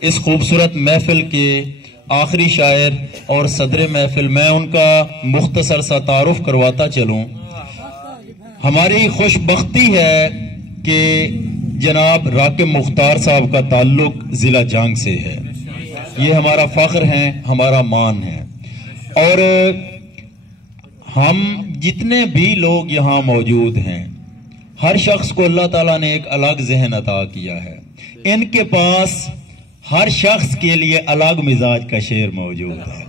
اس خوبصورت محفل کے آخری شاعر اور صدر محفل، میں ان کا مختصر سا تعارف کرواتا چلوں۔ ہماری خوش بختی ہے کہ جناب راکب مختار صاحب کا تعلق ضلع جانگ سے ہے، یہ ہمارا فخر ہے، ہمارا مان ہے، اور ہم جتنے بھی لوگ یہاں موجود ہیں، ہر شخص کو اللہ تعالیٰ نے ایک الگ ذہن عطا کیا ہے۔ ان کے پاس ہر شخص کے لیے الگ مزاج کا شعر موجود ہے۔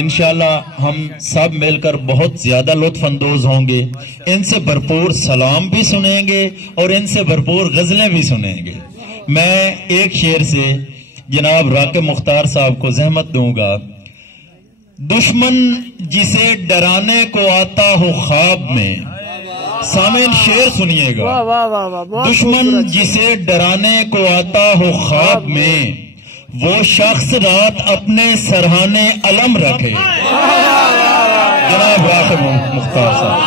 انشاءاللہ ہم سب مل کر بہت زیادہ لطف اندوز ہوں گے، ان سے بھرپور سلام بھی سنیں گے اور ان سے بھرپور غزلیں بھی سنیں گے۔ میں ایک شعر سے جناب راکب مختار صاحب کو زحمت دوں گا۔ دشمن جسے ڈرانے کو آتا ہو خواب میں، سامعین شعر سنیے گا، دشمن جسے ڈرانے کو آتا ہو خواب میں، وہ شخص رات اپنے سرہانے علم رکھے۔ جناب راکب مختار صاحب۔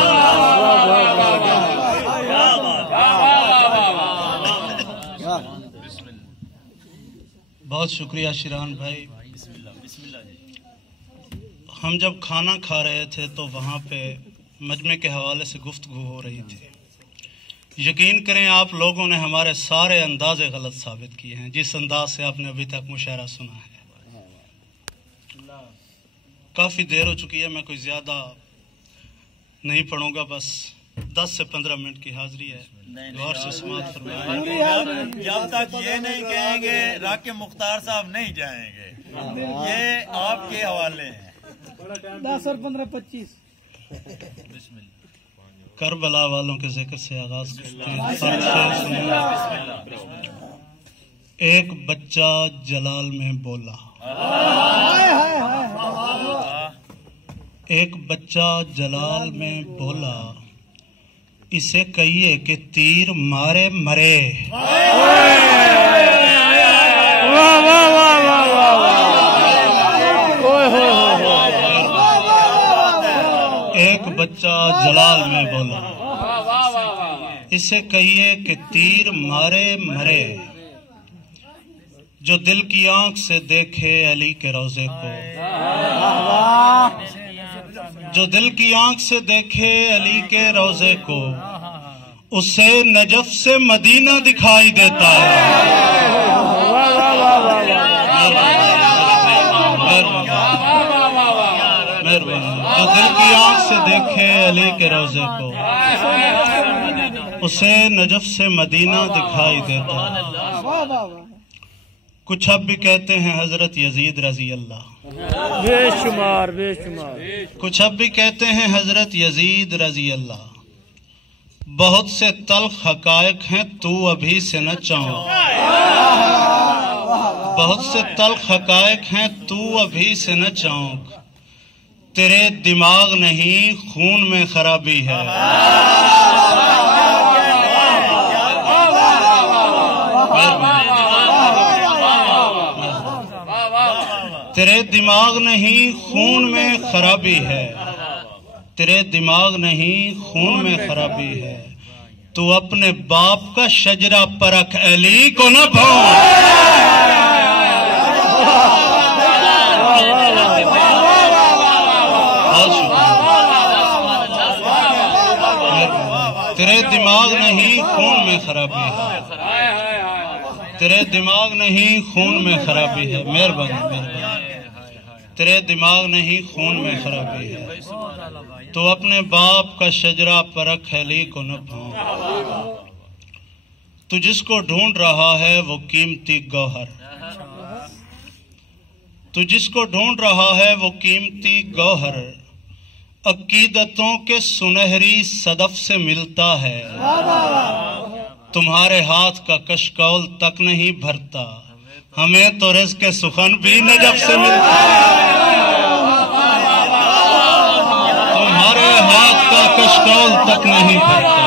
بہت شکریہ شیران بھائی۔ ہم جب کھانا کھا رہے تھے تو وہاں پہ مجمع کے حوالے سے گفتگو ہو رہی تھی۔ یقین کریں آپ لوگوں نے ہمارے سارے اندازے غلط ثابت کیے ہیں، جس انداز سے آپ نے ابھی تک مشاعرہ سنا ہے۔ کافی دیر ہو چکی ہے، میں کوئی زیادہ نہیں پڑھوں گا، بس 10 سے 15 منٹ کی حاضری ہے، غور سے سماعت فرمائیں۔ جب تک یہ نہیں کہیں گے راکب مختار صاحب نہیں جائیں گے، یہ آپ کے حوالے ہیں۔ 10 اور 15 25 کربلا والوں کے ذکر سے آغاز کرتے ہیں۔ ایک بچہ جلال میں بولا، ایک بچہ جلال میں بولا، اسے کہیے کہ تیر مارے مرے۔ ایک بچہ جلال میں بولا، اسے کہیے کہ تیر مارے مرے، جو دل کی آنکھ سے دیکھے علی کے روضے کو، جو دل کی آنکھ سے دیکھے علی کے روضے کو، اسے نجف سے مدینہ دکھائی دیتا ہے۔ جو دل کی آنکھ سے دیکھے علی کے روضے کو، اسے نجف سے مدینہ دکھائی دیتا ہے۔ کچھ اب بھی کہتے ہیں حضرت یزید رضی اللہ، بے شمار بے شمار، کچھ اب بھی کہتے ہیں حضرت یزید رضی اللہ، بہت سے تلخ حقائق ہیں تو ابھی سے نہ چاہوں، بہت سے تلخ حقائق ہیں تو ابھی سے نہ چاہوں، تیرے دماغ نہیں خون میں خرابی ہے۔ تیرے دماغ نہیں خون میں خرابی ہے، تیرے دماغ نہیں خون میں خرابی ہے، تو اپنے باپ کا شجرہ پرکھ علی کو نہ بھون۔ تیرے دماغ نہیں خون میں خرابی ہے، تیرے دماغ نہیں خون میں خرابی ہے، مہربانی، تیرے دماغ نہیں خون میں خرابی ہے، تو اپنے باپ کا شجرہ پرکھ علی کو نہ بھون۔ تو جس کو ڈھونڈ رہا ہے وہ قیمتی گوہر، تو جس کو ڈھونڈ رہا ہے وہ قیمتی گوہر، عقیدتوں کے سنہری صدف سے ملتا ہے، تمہارے ہاتھ کا کشکول تک نہیں بھرتا، ہمیں تو رزق سخن بھی نجف سے ملتا ہے، تمہارے ہاتھ کا کشکول تک نہیں بھرتا،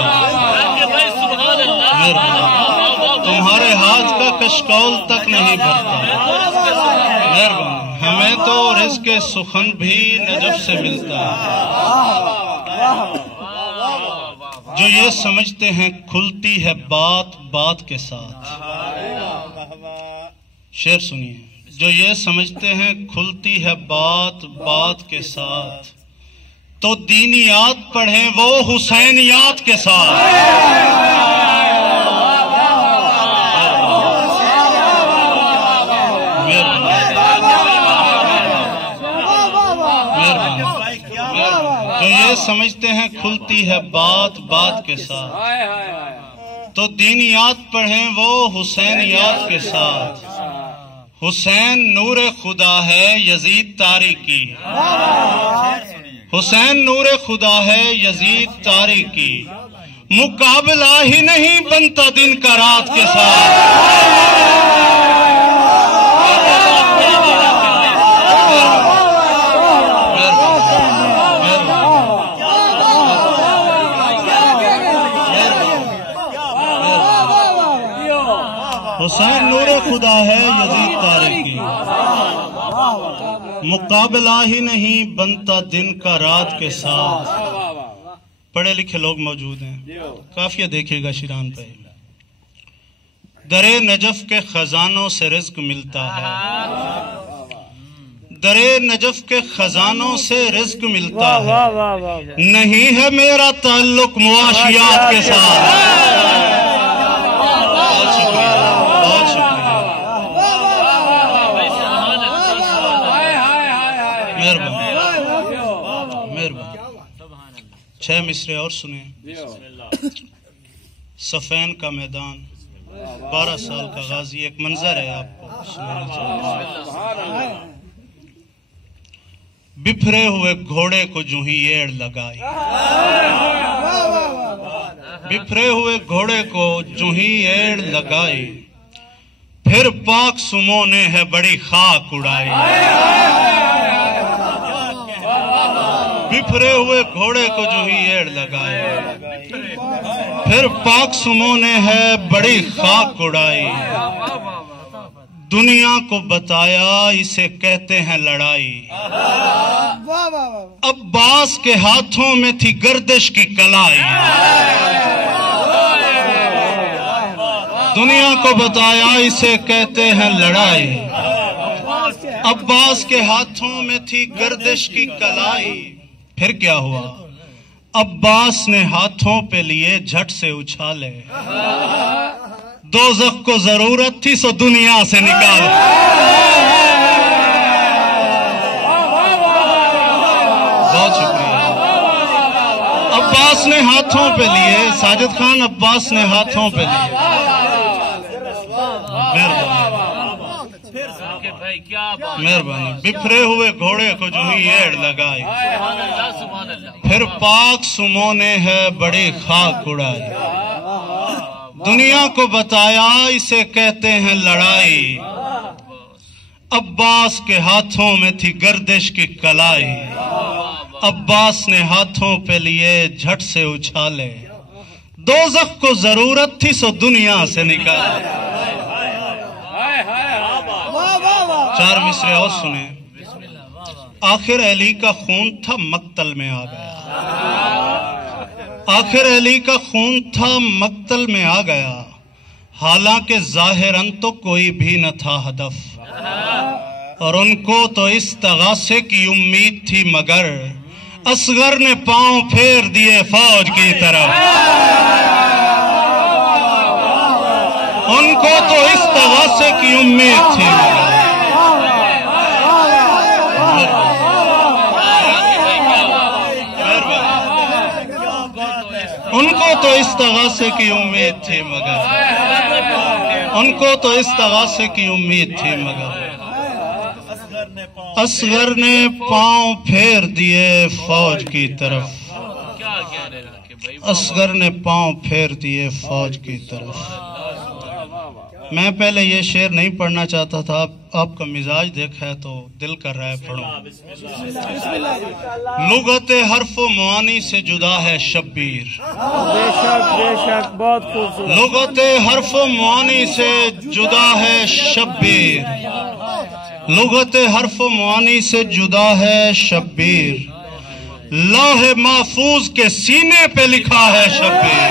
تمہارے ہاتھ کا کشکول تک نہیں بھرتا، ہمیں تو رزق سخن بھی نجف سے ملتا ہے۔ جو یہ سمجھتے ہیں کھلتی ہے بات بات کے ساتھ، شعر سنیے. جو یہ سمجھتے ہیں کھلتی ہے بات بات کے ساتھ تو دینیات پڑھیں وہ حسینیات کے ساتھ. جو یہ سمجھتے ہیں کھلتی ہے بات بات کے ساتھ تو دینیات پڑھیں وہ حسینیات کے ساتھ. حسین نور خدا ہے یزید تاریکی. حسین نور خدا ہے یزید تاریکی. مقابلہ ہی نہیں بنتا دن کا رات کے ساتھ. حسین نور خدا ہے یزید تاریکی. مقابلہ ہی نہیں بنتا دن کا رات کے ساتھ. پڑھے لکھے لوگ موجود ہیں, کافیہ دیکھیے گا شیران پہ. درے نجف کے خزانوں سے رزق ملتا ہے. درے نجف کے خزانوں سے رزق ملتا ہے. نہیں ہے میرا تعلق معاشیات کے ساتھ. چھ مصرے اور سنیں. صفین کا میدان, 12 سال کا غازی. ایک منظر ہے آپ کو سنانا چاہیے. بپھرے ہوئے گھوڑے کو جو ہی ایڑ لگائی. بپھرے ہوئے گھوڑے کو جو ہی ایڑ لگائی. پھر پاک سمو نے ہے بڑی خاک اڑائی. بپھرے ہوئے گھوڑے کو جو ہی ایڑ لگائے. پھر پاک سمو نے ہے بڑی خاک اڑائی. دنیا کو بتایا اسے کہتے ہیں لڑائی. عباس کے ہاتھوں میں تھی گردش کی کلائی. دنیا کو بتایا اسے کہتے ہیں لڑائی. عباس کے ہاتھوں میں تھی گردش کی کلائی. پھر کیا ہوا؟ عباس نے ہاتھوں پہ لیے جھٹ سے اچھالے. دوزخ کو ضرورت تھی سو دنیا سے نکال. بہت شکریہ. عباس نے ہاتھوں پہ لیے, ساجد خان عباس نے ہاتھوں پہ لیے. مہربانی. بپھرے ہوئے گھوڑے کو جو ہی ایڑ لگائی. پھر پاک سمو نے ہے بڑی خاک اڑائی. دنیا کو بتایا اسے کہتے ہیں لڑائی. عباس کے ہاتھوں میں تھی گردش کی کلائی. عباس نے ہاتھوں پہ لیے جھٹ سے اچھالے. دوزخ کو ضرورت تھی سو دنیا سے نکالے. 4 مصرے اور سنیں. آخر علی کا خون تھا مقتل میں آ گیا. آخر علی کا خون تھا مقتل میں آ گیا. حالانکہ ظاہراً تو کوئی بھی نہ تھا ہدف. اور ان کو تو استغاثے کی امید تھی مگر اصغر نے پاؤں پھیر دیے فوج کی طرف. ان کو تو استغاثے کی امید تھی مگر ان کو تو استغاثے کی امید تھی ان کو تو استغاثے کی امید تھی مگر اصغر نے پاؤں پھیر دیے فوج کی طرف. اصغر نے پاؤں پھیر دیے فوج کی طرف. میں پہلے یہ شعر نہیں پڑھنا چاہتا تھا, آپ کا مزاج دیکھا ہے تو دل کر رہا ہے پڑھوں. لغت حرف و معانی سے جدا ہے شبیر. بے شک بہت خوبصورت. لغت حرف و معانی سے جدا ہے شبیر. لغت حرف و معانی سے جدا ہے شبیر. لوح محفوظ کے سینے پہ لکھا ہے شبیر.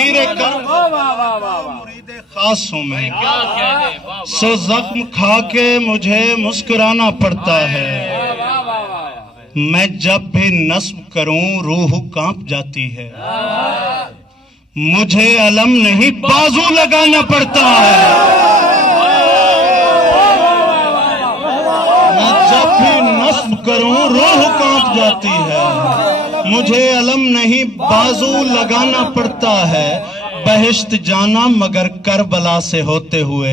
پیر مرید خاص ہوں میں، سو زخم کھا کے مجھے مسکرانا پڑتا ہے، میں جب بھی نصب کروں روح کانپ جاتی ہے، مجھے علم نہیں بازو لگانا پڑتا ہے، میں جب بھی نصب کروں روح کانپ جاتی ہے، مجھے علم نہیں بازو لگانا پڑتا ہے، بہشت جانا مگر کربلا سے ہوتے ہوئے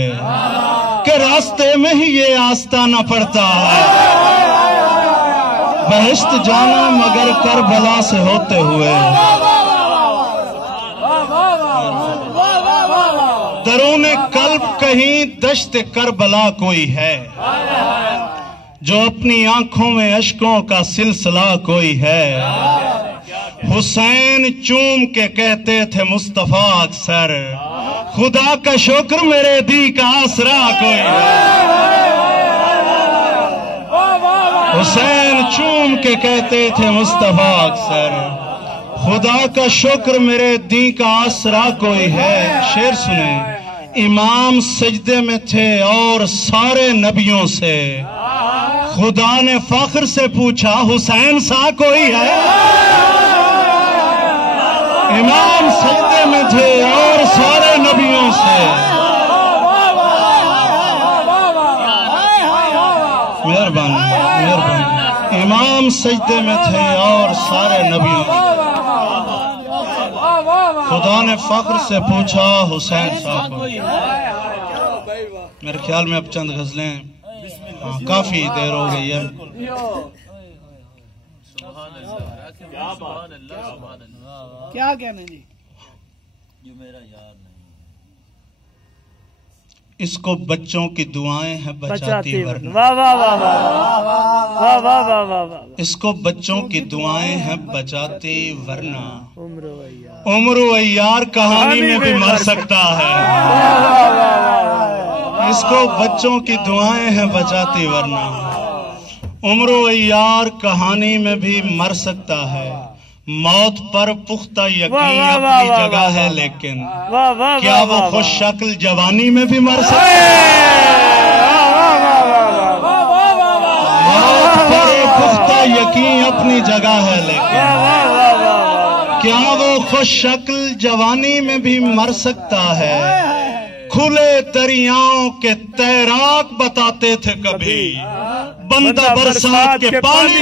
کہ راستے میں ہی یہ آستانہ پڑتا ہے، بہشت جانا مگر کربلا سے ہوتے ہوئے، درون قلب کہیں دشت کربلا کوئی ہے، جو اپنی آنکھوں میں اشکوں کا سلسلہ کوئی ہے، حسین چوم کے کہتے تھے مصطفیٰ اکثر، خدا کا شکر میرے دی کا آسرا کوئی ہے، حسین چوم کے کہتے تھے مصطفیٰ اکثر، خدا کا شکر میرے دی کا آسرا کوئی ہے۔ شعر سنیں، امام سجدے میں تھے اور سارے نبیوں سے، خدا نے فخر سے پوچھا حسین سا کوئی ہے، امام سجدے میں تھے اور سارے نبیوں سے، مہربانی مہربانی، امام سجدے میں تھے اور سارے نبیوں سے، خدا نے فخر سے پوچھا حسین صاحب کو۔ میرے خیال میں اب چند غزلیں، کافی دیر ہو گئی ہے، کیا کہنا جی؟ جو میرا یار نہیں، اس کو بچوں کی دعائیں ہیں بچاتی ورنہ، واہ واہ واہ واہ واہ واہ واہ واہ، اس کو بچوں کی دعائیں ہیں بچاتی ورنہ، عمر و عیار، عمر و عیار کہانی میں بھی مر سکتا ہے، اس کو بچوں کی دعائیں ہیں بچاتی ورنہ، عمر و عیار کہانی میں بھی مر سکتا ہے، موت پر پختہ یقین اپنی جگہ ہے لیکن کیا وہ خوش شکل جوانی میں بھی مر سکتا ہے، موت پر پختہ یقین اپنی جگہ ہے لیکن کیا وہ خوش شکل جوانی میں بھی مر سکتا ہے، کھلے دریاؤں کے تیراک بتاتے تھے کبھی، بندہ برسات کے پانی